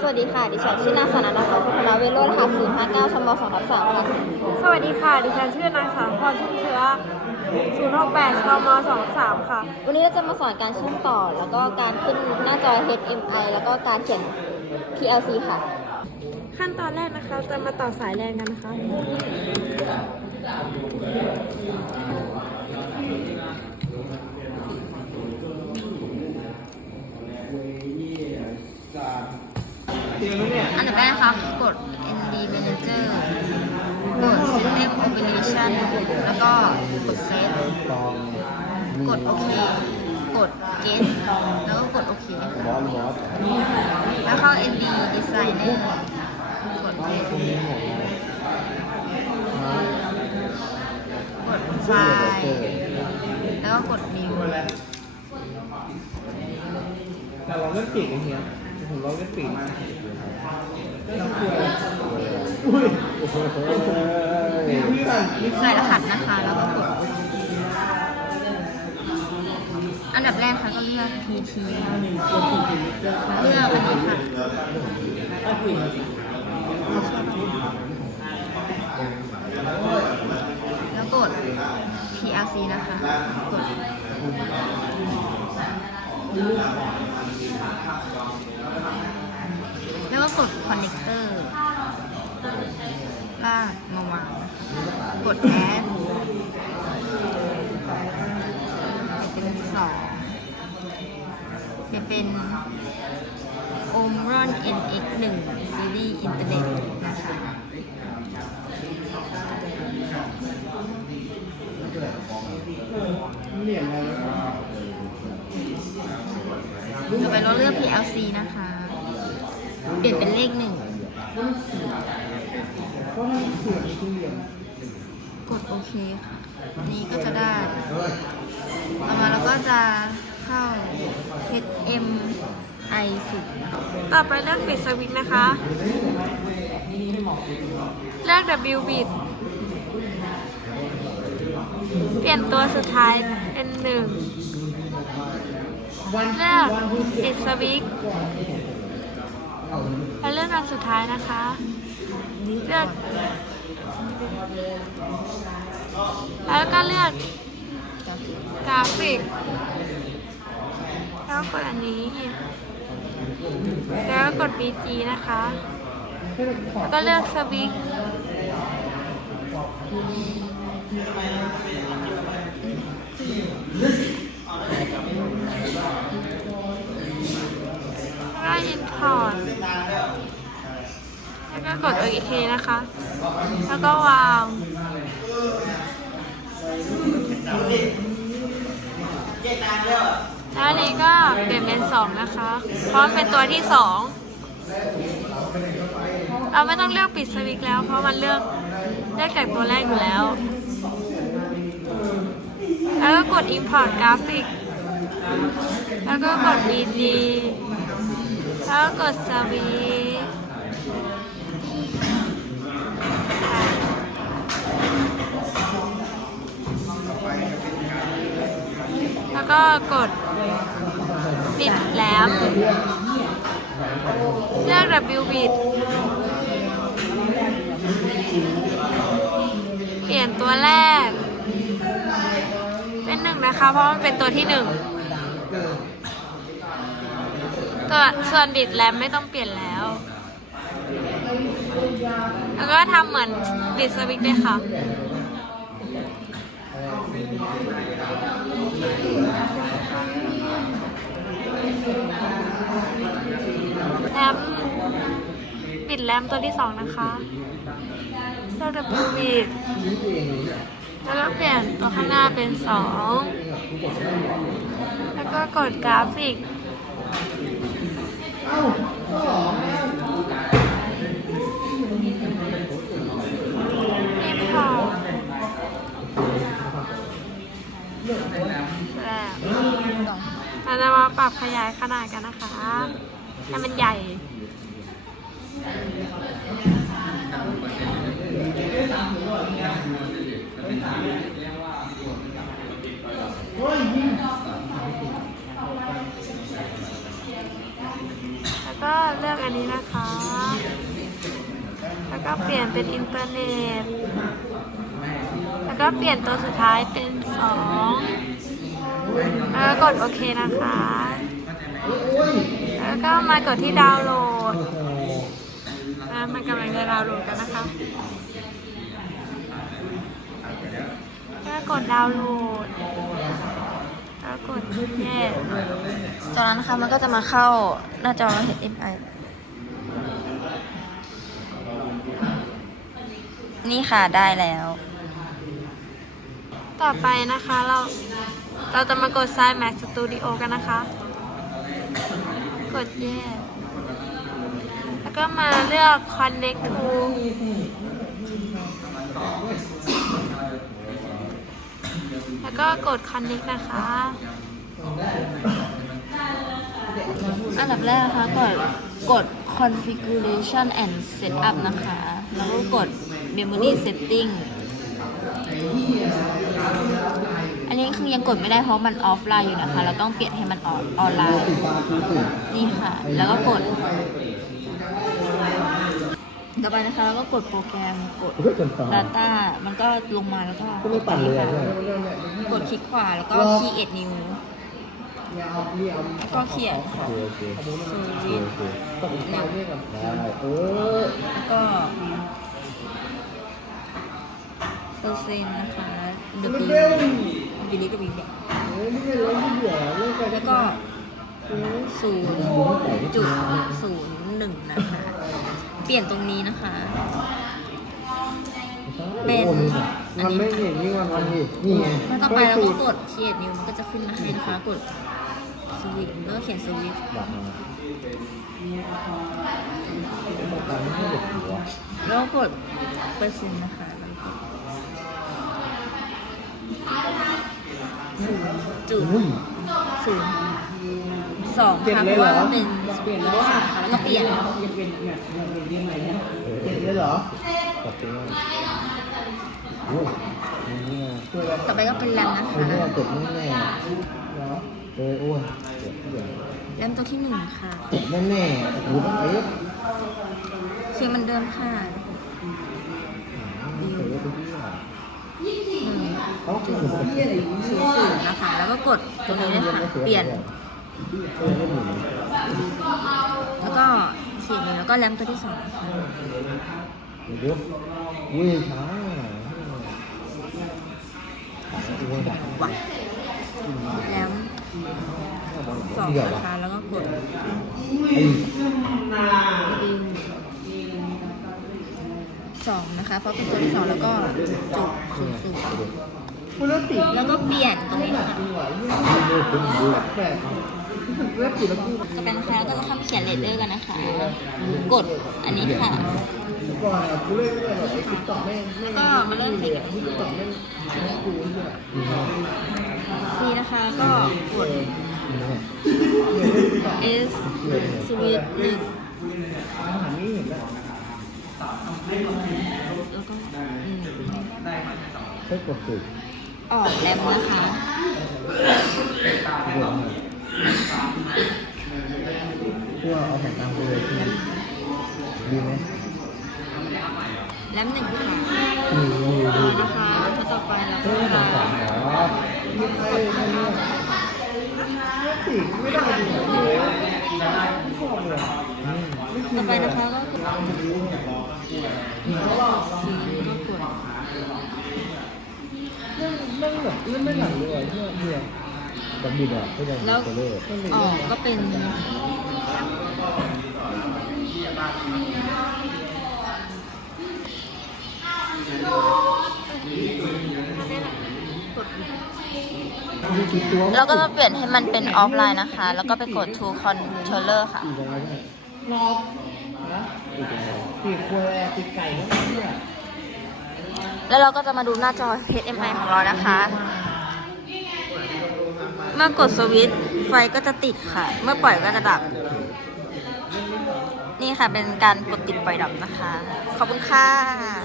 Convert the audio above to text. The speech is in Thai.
สวัสดีค่ะ ดิฉันชื่อนางสานันท์พัฒนาเวโรจน์ค่ะ059ชม2ทับ3ค่ะ สวัสดีค่ะ ดิฉันชื่อนางสาวพรชุ่มเชื้อ068ชม23ค่ะ วันนี้เราจะมาสอนการเชื่อมต่อ แล้วก็การขึ้นหน้าจอ HMI แล้วก็การเขียน PLC ค่ะ ขั้นตอนแรกนะคะ จะมาต่อสายแรงกันนะคะ อันดับแรกนะคะกด ND Manager กด System Operation แล้วก็กด Set กดโอเค กด Get แล้วก็กดโอเค แล้วเข้า ND Designer กด Get กดไฟล์แล้วก็กด New แต่เราเล่นปีกอย่างเงี้ย ผมเราเล่นปีมากอุ้ยเพื่นใส่รหัสนะคะ แล้วก็กด อันดับแรกค่ะก็เลือก PT เลือกอันนี้ค่ะแล้วกด PLC นะคะ กด แล้วก็กด connector ลากมาวางนะคะกด add เป็นสองจะเป็น Omron NX 1 Series Internet นะคะเหรียญอะไรต่อไปเราเลือก PLC นะคะ เปลี่ยนเป็นเลขหนึ่ง กดโอเคค่ะ นี้ก็จะได้ต่อมาเราก็จะเข้า HMI สุดต่อไปเลือกปิดสวิตช์นะคะ เลือก W bit เปลี่ยนตัวสุดท้ายเป็นหนึ่งเลือกเปิดดสวิตช์ แล้วเลือกอันสุดท้ายนะคะ เลือก แล้วก็เลือกกราฟิก แล้วกดอันนี้ แล้วก็กด BG นะคะ แล้วก็เลือกสวิต ช์แล้วก็อินพอร์ตแล้วก็กด OK นะคะ แล้วก็วางแล้วอันนี้ก็เปลี่ยนเป็นสองนะคะ เพราะมันเป็นตัวที่สองเราไม่ต้องเลือกปิดสวิตช์แล้ว เพราะมันเลือกเลือกจากตัวแรกอยู่แล้ว แล้วก็กด import กราฟิกแล้วก็กด bg แล้วกดสวิตช์แล้วก็กดปิดแหลมเลือก W bit เปลี่ยนตัวแรก เป็นหนึ่งนะคะ เพราะมันเป็นตัวที่หนึ่ง ตัวส่วนบิดแรมไม่ต้องเปลี่ยนแล้ว แล้วก็ทำเหมือนบิดสวิตช์ด้วยค่ะ แรมปิดแรมตัวที่สองนะคะเลือก W bit แล้วก็เปลี่ยนตัวข้างหน้าเป็นสอง แล้วก็กดกราฟิก เอ้าสองแล้วอิมพอร์ตแล้วเราจะมาปรับขยายขนาดกันนะคะ ให้มันใหญ่ เฮ้ยยิง แล้วก็เลื อกอั นี้นะคะ แล้วก็เปลี่ยนเป็นอินเทอร์เน็ต แล้วก็เปลี่ยนตัวสุดท้ายเป็นสองแล้วก็กดโอเคนะคะ แล้วก็มากดที่ดาวน์โหลดโอ้โหอะมันกำลังจะดาวน์โหลดกันนะคะแล้วก็กดดาวน์โหลดแล้วกดแย่จากนั้นนะคะมันก็จะมาเข้าหน้าจอ HMI นี่ค่ะได้แล้ว ต่อไปนะคะเราเราจะมากด Sign Mac Studio กันนะคะ กดแย่แล้วก็มาเลือก Connect to แล้วก็กด Connect นะคะอันดับแรกนะคะกดกด configuration and setup นะคะ แล้วก็กด memory setting อันนี้คือยังกดไม่ได้เพราะมันออฟไลน์อยู่นะคะ เราต้องเปลี่ยนให้มันออนออนไลน์ นี่ค่ะ แล้วก็กด ต่อไปนะคะแล้วก็กดโปรแกรมกดเฮ้ยจนฟ้า Data มันก็ลงมาแล้วก็ก็ไม่ปั่นเลยอะกดคลิกขวาแล้วก็ create new แล้วก็เขียนโอเคโอเคสโอวิเคตโอเคตบดาวเนี่ยก่อนได้เออแล้วก็ เปอร์เซ็นต์นะคะ W บิลิกับบิลิเฮ้ยนี่เป็นร้อยที่เหลือเรื่องไปแล้วก็ศูนย์จุดศูนย์หนึ่งนะคะ เปลี่ยนตรงนี้นะคะ เป็นอันมันนี้ไม่เห็นนี่มันมันนี่นี่ไงแล้วต่อไปเราก็กด create new มันก็จะขึ้นมาให้นะคะ กดสวิตแล้วก็เขียนสวิตดักมาบอกการไม่ให้เด็กหัวแล้วก็กดเปอร์เซ็นต์นะคะ จุดอุ้ย ศูนย์สองค่ะเพราะว่ามันเป็นสปีดได้ค่ะแล้วก็เปลี่ยนเจ็ดเลยเหรอจับตัวโอ้ยนี่ไงต่อไปก็เป็นแรมนะคะนี่ไงเจ็ดแน่ๆเหรอเอออ้วนเจ็ดเดี๋ยวแรมตัวที่หนึ่งค่ะ เจ็ดแน่ๆโอ้โหต้องเอฟคือมันเดิมค่ะ สื่อะไรศูนย์ศูนย์นะคะ แล้วก็กดตรงนี้เลยค่ะเปลี่ยน แล้วก็เขียนเลยแล้วก็แรมตัวที่สองเดี๋ยวอุ้ยช้าโอ้ยดักวัดแรมสองเดี๋ยวนะคะแล้วก็กดอ้ดิวสองนะคะ เพราะเป็นตัวที่สองแล้วก็จุดศูนย์ศูนย์ แล้วก็เปลี่ยนตรงนี้ค่ะเป็นดูแปลกเว็บปิดแล้วกูจะเป็นนะคะแล้วก็จะเข้าไปเขียนเลเดอร์กันนะคะ กดอันนี้ค่ะก่อนอะกูเล่นไม่ได้หรอกไอ้ติ๊กต็อกแม่งแล้วก็มาเริ่มคลิกติ๊กต็อกแม่งใช้กูเนี่ยซีนะคะก็กด S Switch หนึ่งอาหารนี่เห็นแล้วแล้วก็อืมใช้กดสุด ออกแรมนะคะเดี๋ยวหน่อยพวกเอาแผ่นตามไปเลยที่ดีไหมแรมหนึ่งค่ะดีดีดีนะคะแล้วต่อไปเราเฮ้ก็ยสจะงสารเหรอไม่ใช่ไม่ใช่ติดไม่ได้ดิไม่ชอบเลยอืมต่อไปนะคะก็กดซีก็กด เล่นแบบเล่นไม่หลังเลยเพื่อเพื่อแบบบิดอะก็จะแล้วตัวเลขออกก็เป็นมีกี่ตัวเราก็จะเปลี่ยนให้มันเป็นออฟไลน์นะคะ แล้วก็ไปกด to controller ค่ะ อีกอะไรนี่ยรอนะอีกอะไรปีกควายปีกไก่ก็ไม่เนี่ย แล้วเราก็จะมาดูหน้าจอ HDMI ของเรานะคะ เมื่อกดสวิตช์ไฟก็จะติดค่ะ เมื่อปล่อยก็จะดับ นี่ค่ะเป็นการกดติดปล่อยดับนะคะ ขอบคุณค่ะ